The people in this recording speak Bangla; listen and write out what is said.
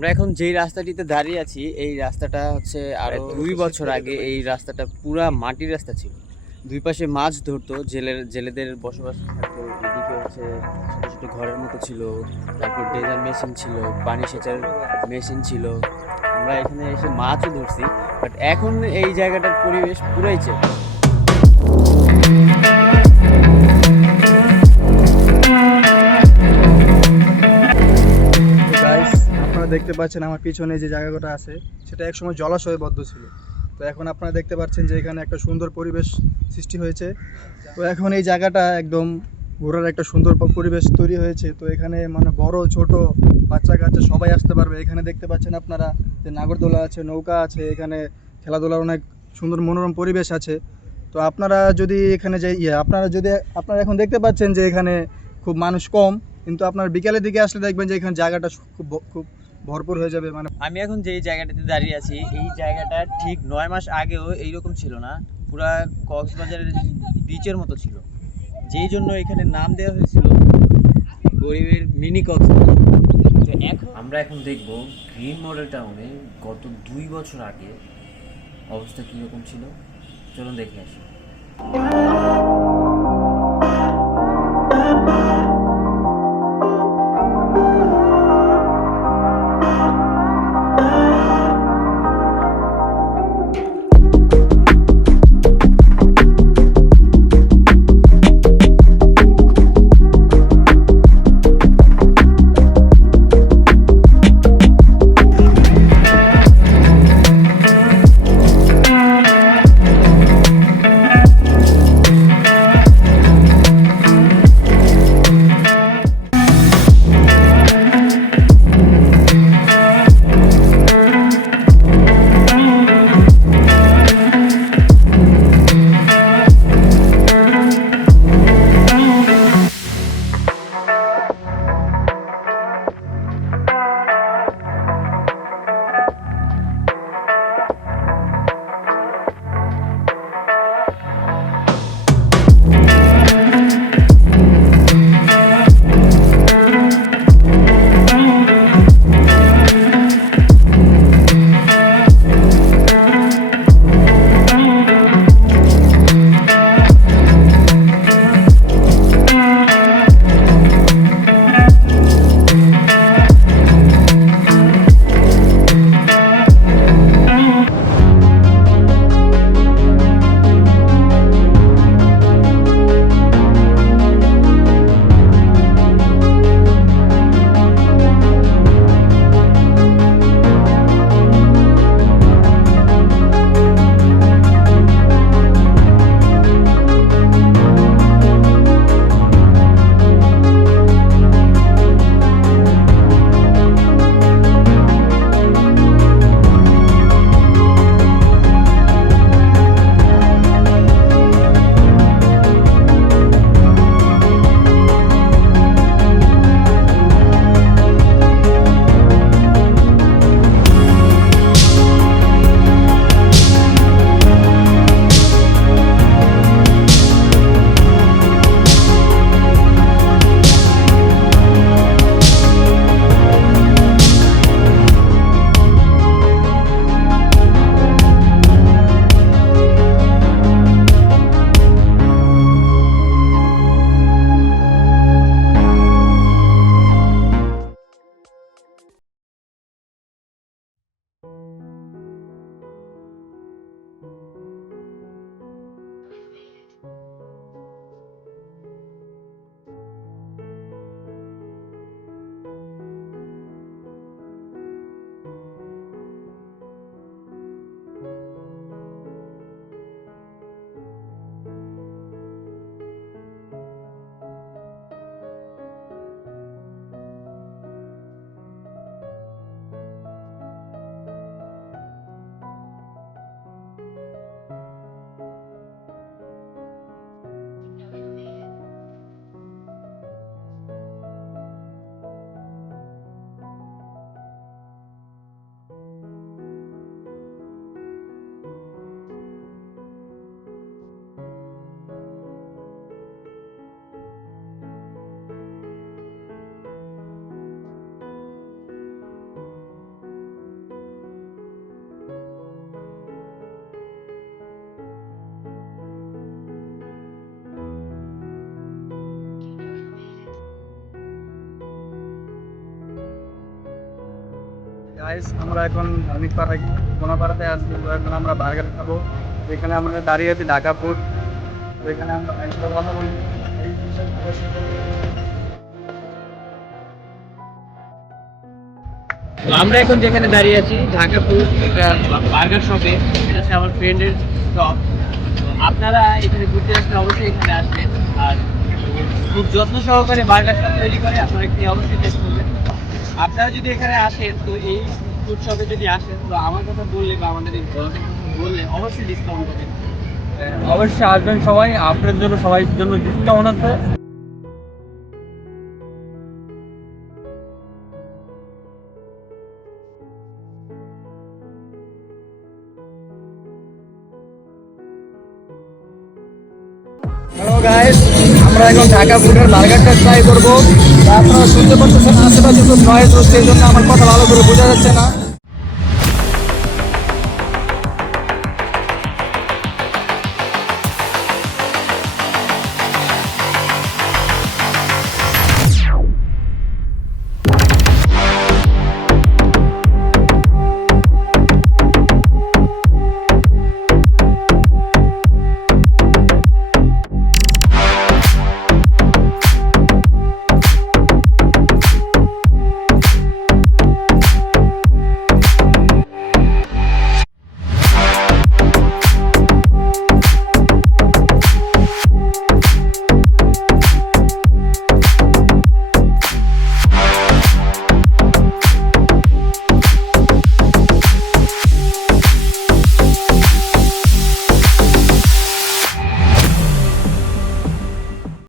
আমরা এখন যেই রাস্তাটিতে দাঁড়িয়ে আছি এই রাস্তাটা হচ্ছে আরো 2 বছর আগে এই রাস্তাটা পুরা মাটির রাস্তা ছিল। দুই পাশে মাছ ধরতো, জেলেদের বসবাস থাকতো। এদিকে হচ্ছে ছোটো ছোটো ঘরের মতো ছিল, তারপর ড্রেজার মেশিন ছিল, পানি সেচার মেশিন ছিল। আমরা এখানে এসে মাছও ধরছি, বাট এখন এই জায়গাটার পরিবেশ পুরাই চেঞ্জ। আপনারা দেখতে পাচ্ছেন আমার পিছনে যে জায়গাটা আছে সেটা একসময় জলাশয়বদ্ধ ছিল। তো এখন আপনারা দেখতে পাচ্ছেন যে এখানে একটা সুন্দর পরিবেশ সৃষ্টি হয়েছে। তো এখন এই জায়গাটা একদম ঘোরার একটা সুন্দর পরিবেশ তৈরি হয়েছে। তো এখানে মানে বড় ছোট বাচ্চা কাচ্চা সবাই আসতে পারবে। এখানে দেখতে পাচ্ছেন আপনারা যে নাগরদোলা আছে, নৌকা আছে, এখানে খেলাধুলার অনেক সুন্দর মনোরম পরিবেশ আছে। তো আপনারা যদি এখানে যে আপনারা এখন দেখতে পাচ্ছেন যে এখানে খুব মানুষ কম, কিন্তু আপনার বিকেলের দিকে আসলে দেখবেন যে এখানে জায়গাটা খুব ভরপুর হয়ে যাবে। মানে আমি এখন যেই জায়গাটাতে দাঁড়িয়ে আছি এই জায়গাটা ঠিক 9 মাস আগেও এইরকম ছিল না, পুরা কক্সবাজারের বিচের মতো ছিল, যেই জন্য এখানে নাম দেওয়া হয়েছিল গরিবের মিনি কক্সবাজার। তো আমরা এখন দেখব গ্রিন মডেল টাউনে গত 2 বছর আগে অবস্থা কীরকম ছিল। চলুন দেখে আসি। গাইস আমরা এখন ধার্মিক পাড়ায় কোনাপাড়াতে আসছি, তো এখন আমরা বার্গার খাবো। তো এখানে আমরা দাঁড়িয়ে আছি ঢাকা ফুড। তো এখানে আমরা কথা বলি। তো আমরা এখন যেখানে দাঁড়িয়ে আছি ঢাকাপুর একটা বার্গার শপে, এটা হচ্ছে আমার ফ্রেন্ডের শপ। আপনারা এখানে ঘুরতে আসলে অবশ্যই এখানে আসবেন, আর খুব যত্ন সহকারে বার্গারটা তৈরি করে, আপনারা একটি অবশ্যই টেস্ট করবেন। আপনারা যদি এখানে আসেন, তো এই ফুড শপে যদি আসেন, তো আমার কথা বললে বা আমাদের এই ব্লগের কথা বললে অবশ্যই ডিসকাউন্ট পাবেন। অবশ্যই আসবেন সবাই, আপনার জন্য সবাই জন্য ডিসকাউন্ট আছে। হ্যালো গাইস, আমরা এখন ঢাকা ফুডের বার্গারটা ট্রাই করবো। আপনারা শুনতে পাচ্ছেন আশেপাশে খুব নয়েজ হচ্ছে, এই জন্য আমার কথা ভালো করে বোঝা যাচ্ছে না।